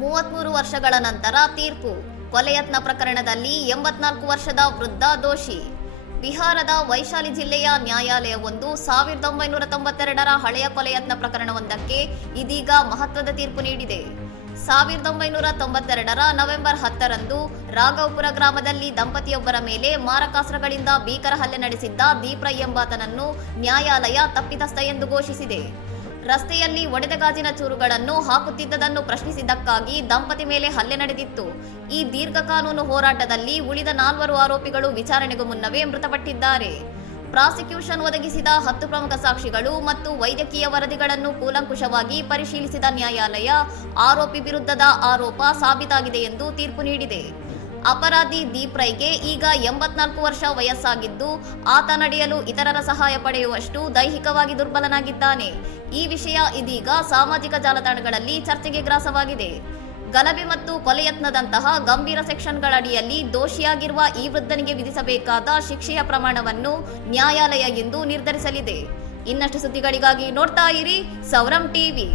33 ವರ್ಷಗಳ ನಂತರ ತೀರ್ಪು. ಕೊಲೆಯತ್ನ ಪ್ರಕರಣದಲ್ಲಿ 84 ವರ್ಷದ ವೃದ್ಧ ದೋಷಿ. ಬಿಹಾರದ ವೈಶಾಲಿ ಜಿಲ್ಲೆಯ ನ್ಯಾಯಾಲಯವೊಂದು 1992ರ ಹಳೆಯ ಕೊಲೆಯತ್ನ ಪ್ರಕರಣವೊಂದಕ್ಕೆ ಇದೀಗ ಮಹತ್ವದ ತೀರ್ಪು ನೀಡಿದೆ. 1992ರ ನವೆಂಬರ್ 10ರಂದು ರಾಘವಪುರ ಗ್ರಾಮದಲ್ಲಿ ದಂಪತಿಯೊಬ್ಬರ ಮೇಲೆ ಮಾರಕಾಸ್ತ್ರಗಳಿಂದ ಭೀಕರ ಹಲ್ಲೆ ನಡೆಸಿದ್ದ ದೀಪ್ ರೈ ಎಂಬಾತನನ್ನು ನ್ಯಾಯಾಲಯ ತಪ್ಪಿತಸ್ಥ ಎಂದು ಘೋಷಿಸಿದೆ. ರಸ್ತೆಯಲ್ಲಿ ಒಡೆದ ಗಾಜಿನ ಚೂರುಗಳನ್ನು ಹಾಕುತ್ತಿದ್ದದನ್ನು ಪ್ರಶ್ನಿಸಿದ್ದಕ್ಕಾಗಿ ದಂಪತಿ ಮೇಲೆ ಹಲ್ಲೆ ನಡೆದಿತ್ತು. ಈ ದೀರ್ಘ ಕಾನೂನು ಹೋರಾಟದಲ್ಲಿ ಉಳಿದ 4 ಆರೋಪಿಗಳು ವಿಚಾರಣೆಗೂ ಮುನ್ನವೇ ಮೃತಪಟ್ಟಿದ್ದಾರೆ. ಪ್ರಾಸಿಕ್ಯೂಷನ್ ಒದಗಿಸಿದ 10 ಪ್ರಮುಖ ಸಾಕ್ಷಿಗಳು ಮತ್ತು ವೈದ್ಯಕೀಯ ವರದಿಗಳನ್ನು ಕೂಲಂಕುಷವಾಗಿ ಪರಿಶೀಲಿಸಿದ ನ್ಯಾಯಾಲಯ ಆರೋಪಿ ವಿರುದ್ಧದ ಆರೋಪ ಸಾಬೀತಾಗಿದೆ ಎಂದು ತೀರ್ಪು ನೀಡಿದೆ. ಅಪರಾಧಿ ದೀಪ್ ರೈಗೆ ಈಗ 84 ವರ್ಷ ವಯಸ್ಸಾಗಿದ್ದು, ಆತ ನಡೆಯಲು ಇತರರ ಸಹಾಯ ಪಡೆಯುವಷ್ಟು ದೈಹಿಕವಾಗಿ ದುರ್ಬಲನಾಗಿದ್ದಾನೆ. ಈ ವಿಷಯ ಇದೀಗ ಸಾಮಾಜಿಕ ಜಾಲತಾಣಗಳಲ್ಲಿ ಚರ್ಚೆಗೆ ಗ್ರಾಸವಾಗಿದೆ. ಗಲಭೆ ಮತ್ತು ಕೊಲೆಯತ್ನದಂತಹ ಗಂಭೀರ ಸೆಕ್ಷನ್ಗಳಡಿಯಲ್ಲಿ ದೋಷಿಯಾಗಿರುವ ಈ ವೃದ್ಧನಿಗೆ ವಿಧಿಸಬೇಕಾದ ಶಿಕ್ಷೆಯ ಪ್ರಮಾಣವನ್ನು ನ್ಯಾಯಾಲಯ ಇಂದು ನಿರ್ಧರಿಸಲಿದೆ. ಇನ್ನಷ್ಟು ಸುದ್ದಿಗಳಿಗಾಗಿ ನೋಡ್ತಾ ಇರಿ ಸೌರಂ ಟಿವಿ.